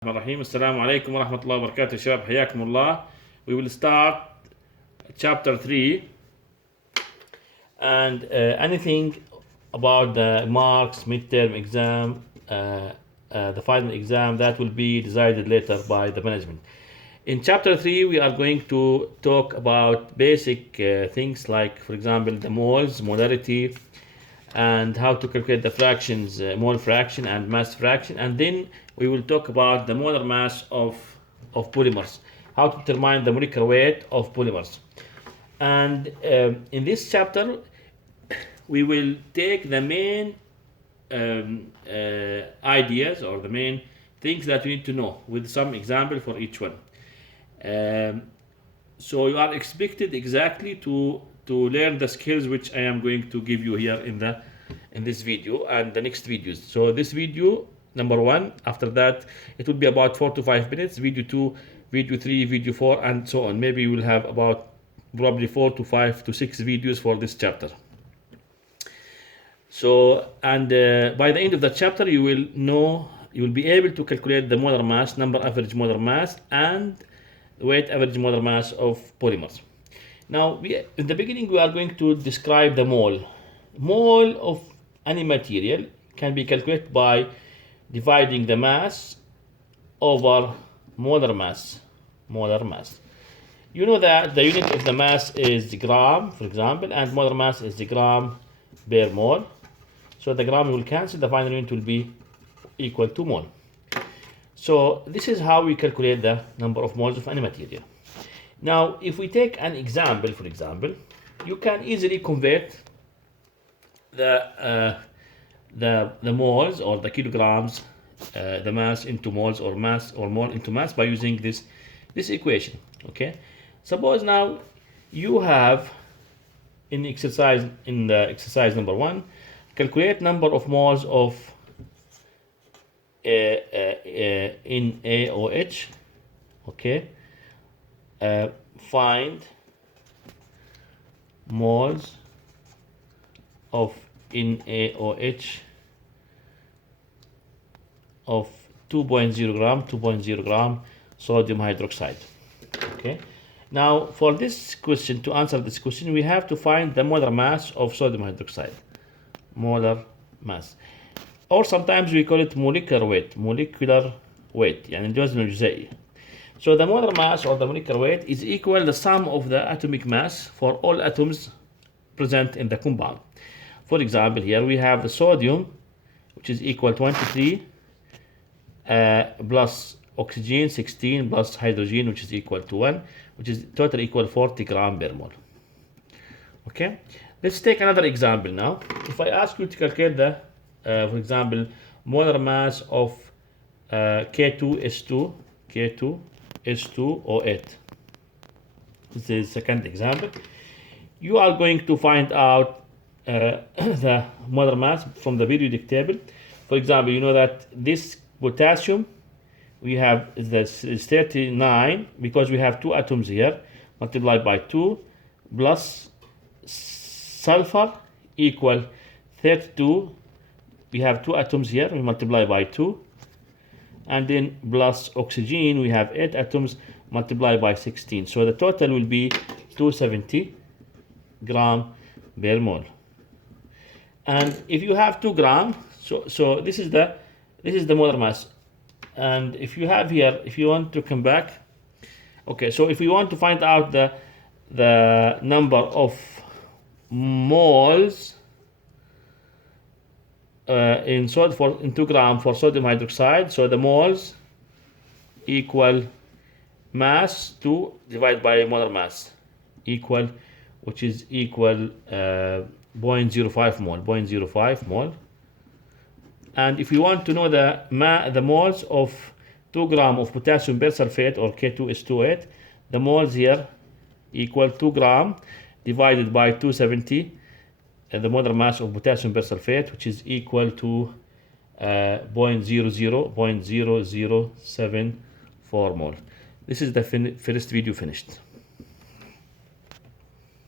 الرحيم. السلام عليكم ورحمة الله وبركاته. شباب حياكم الله. We will start chapter 3 and anything about the marks, midterm exam, the final exam, that will be decided later by the management. In chapter 3 we are going to talk about basic things like, for example, the moles, molarity, and how to calculate the fractions, mole fraction and mass fraction, and then we will talk about the molar mass of polymers, how to determine the molecular weight of polymers. And in this chapter we will take the main ideas or the main things that we need to know with some example for each one. So you are expected exactly to learn the skills which I am going to give you here in this video and the next videos. So this video number 1, after that it will be about 4 to 5 minutes, video 2, video 3, video 4, and so on. Maybe we will have about probably 4 to 5 to 6 videos for this chapter. So, and by the end of the chapter you will be able to calculate the molar mass, number average molar mass, and weight average molar mass of polymers. Now, in the beginning we are going to describe the mole. Mole of any material can be calculated by dividing the mass over molar mass. Molar mass. You know that the unit of the mass is gram, for example, and molar mass is the gram per mole. So the gram will cancel, the final unit will be equal to mole. So this is how we calculate the number of moles of any material. Now, if we take an example, for example, you can easily convert the moles or the kilograms, the mass into moles, or mass or mole into mass, by using this equation. Okay. Suppose now you have in the exercise number 1, calculate number of moles of NaOH. Okay. Find moles of NaOH of 2.0 gram sodium hydroxide. Okay. Now, for this question, to answer this question, we have to find the molar mass of sodium hydroxide. Molar mass, or sometimes we call it molecular weight. يعني الوزن الجزيئي. So the molar mass or the molecular weight is equal the sum of the atomic mass for all atoms present in the compound. For example, here we have the sodium, which is equal 23 plus oxygen 16 plus hydrogen, which is equal to 1, which is total equal 40 gram per mole. Okay, let's take another example now. If I ask you to calculate the for example, molar mass of K2S2O8. This is the second example. You are going to find out the molar mass from the periodic table. For example, you know that this potassium, we have this is 39 because we have 2 atoms here, multiplied by 2, plus sulfur equal 32. We have 2 atoms here, we multiply by 2, and then plus oxygen, we have 8 atoms, multiplied by 16. So the total will be 270 gram per mole. And if you have 2 gram, so this is the molar mass. And if you have here, if you want to come back, okay, so if we want to find out the number of moles in 2 gram for sodium hydroxide, so the moles equal mass to divide by molar mass, equal, which is equal 0.05 mole, 0.05 mole. And if you want to know the moles of 2 gram of potassium persulfate or K2S2O8, the moles here equal 2 gram divided by 270, the molar mass of potassium persulfate, which is equal to 0.0074 mole. This is the first video finished.